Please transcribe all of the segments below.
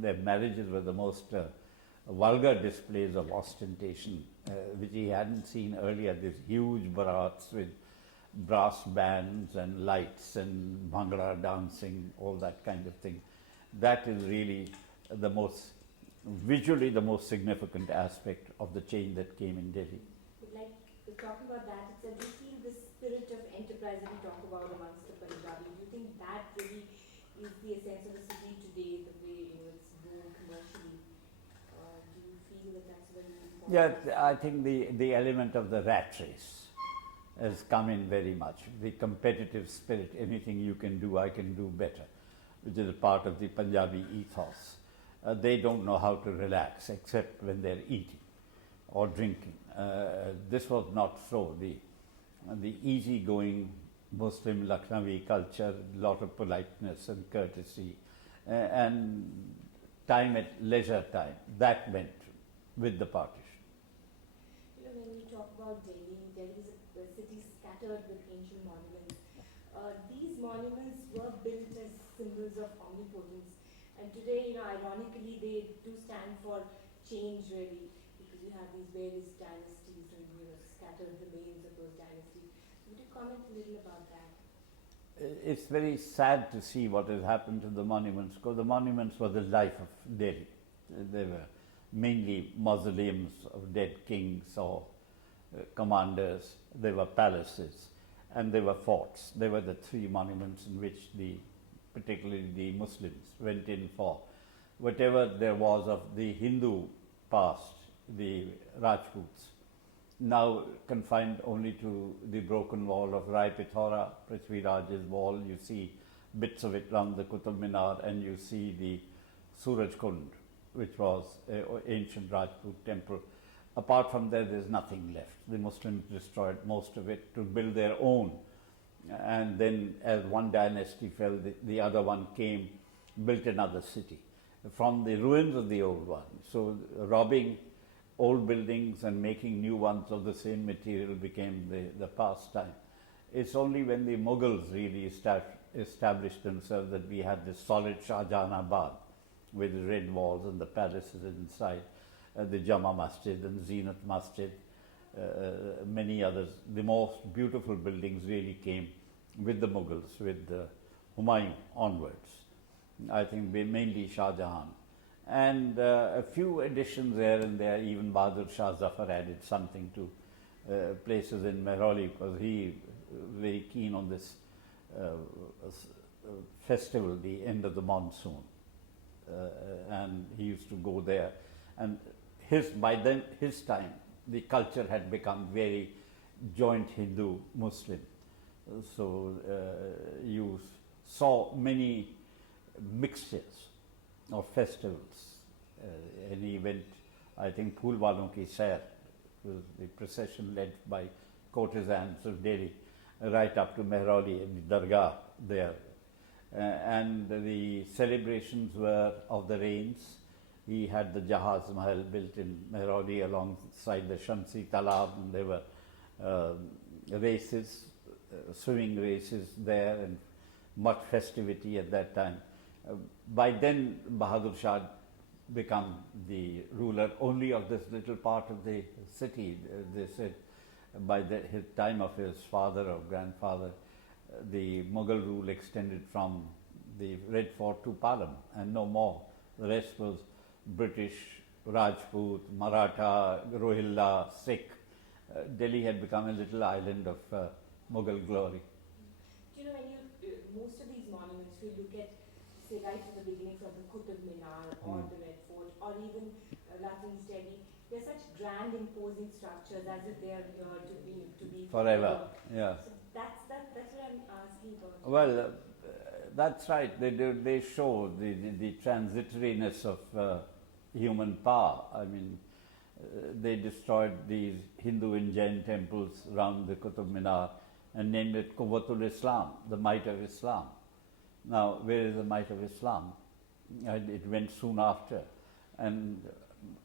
their marriages were the most vulgar displays of ostentation, which he hadn't seen earlier. These huge baraats with brass bands and lights and bhangra dancing, all that kind of thing. That is really visually the most significant aspect of the change that came in Delhi. Like talking about that itself, do you feel the spirit of enterprise that we talk about amongst the Punjabi, do you think that really is the essence of the city today, the way it's grown commercially? Do you feel that that's very important? Yeah, I think the element of the rat race has come in very much. The competitive spirit, anything you can do, I can do better, which is a part of the Punjabi ethos. They don't know how to relax except when they're eating or drinking. This was not so. The easygoing Muslim Lucknowi culture, a lot of politeness and courtesy, and time at leisure time, that went with the partition. When we talk about Delhi is a city scattered with ancient monuments. These monuments were built as symbols of omnipotence. And today, ironically, they do stand for change, really, because you have these various dynasties and scattered remains of those dynasties. Would you comment a little about that? It's very sad to see what has happened to the monuments, because the monuments were the life of Delhi. They were mainly mausoleums of dead kings or commanders. They were palaces, and they were forts. They were the three monuments in which particularly the Muslims went in for whatever there was of the Hindu past, the Rajputs, now confined only to the broken wall of Rai Pithora, Prithvi Raj's wall. You see bits of it around the Qutub Minar, and you see the Suraj Kund, which was an ancient Rajput temple. Apart from there's nothing left. The Muslims destroyed most of it to build their own. And then as one dynasty fell, the other one came, built another city from the ruins of the old one. So robbing old buildings and making new ones of the same material became the pastime. It's only when the Mughals really established themselves that we had this solid Shah Jahanabad with red walls and the palaces inside, the Jama Masjid and Zenat Masjid. Many others. The most beautiful buildings really came with the Mughals, with Humayun onwards. I think mainly Shah Jahan. And a few additions there and there, even Bahadur Shah Zafar added something to places in Mehrauli, because he was very keen on this festival, the end of the monsoon. And he used to go there. And by then, his time, the culture had become very joint Hindu-Muslim. So you saw many mixtures of festivals. And he went, I think, Phool Walon Ki Sair was the procession led by courtesans of Delhi, right up to Mehrauli and the Dargah there. And the celebrations were of the rains. He had the Jahaz Mahal built in Mehrauli alongside the Shamsi Talab, and there were races, swimming races there, and much festivity at that time. By then, Bahadur Shah become the ruler only of this little part of the city. They said by his time of his father or grandfather, the Mughal rule extended from the Red Fort to Palam and no more. The rest was British, Rajput, Maratha, Rohilla, Sikh. Delhi had become a little island of Mughal glory. Do you know, when most of these monuments, if you look at, say, right from the beginning, from the Qutub Minar or the Red Fort or even Latin's Delhi, they're such grand, imposing structures as if they are here to be forever. Yeah. So that's what I'm asking about. Well, that's right. They show the transitoriness of human power. I mean, they destroyed these Hindu and Jain temples around the Qutub Minar and named it Quwwatul Islam, the might of Islam. Now, where is the might of Islam? It went soon after. And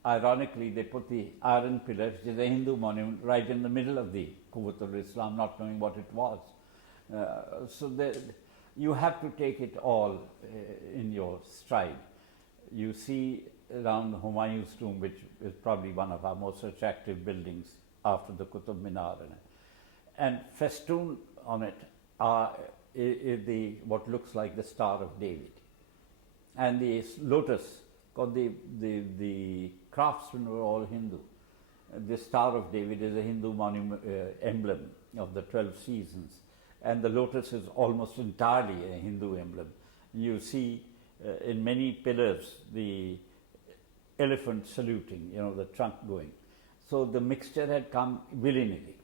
ironically, they put the iron pillar, which is a Hindu monument, right in the middle of the Quwwatul Islam, not knowing what it was. So you have to take it all in your stride. You see around Humayun's tomb, which is probably one of our most attractive buildings after the Qutub Minar, and festooned on it are what looks like the Star of David, and the lotus. Because the craftsmen were all Hindu. The Star of David is a Hindu monument, emblem of the 12 seasons, and the lotus is almost entirely a Hindu emblem. You see in many pillars the elephant saluting, the trunk going. So the mixture had come willy-nilly.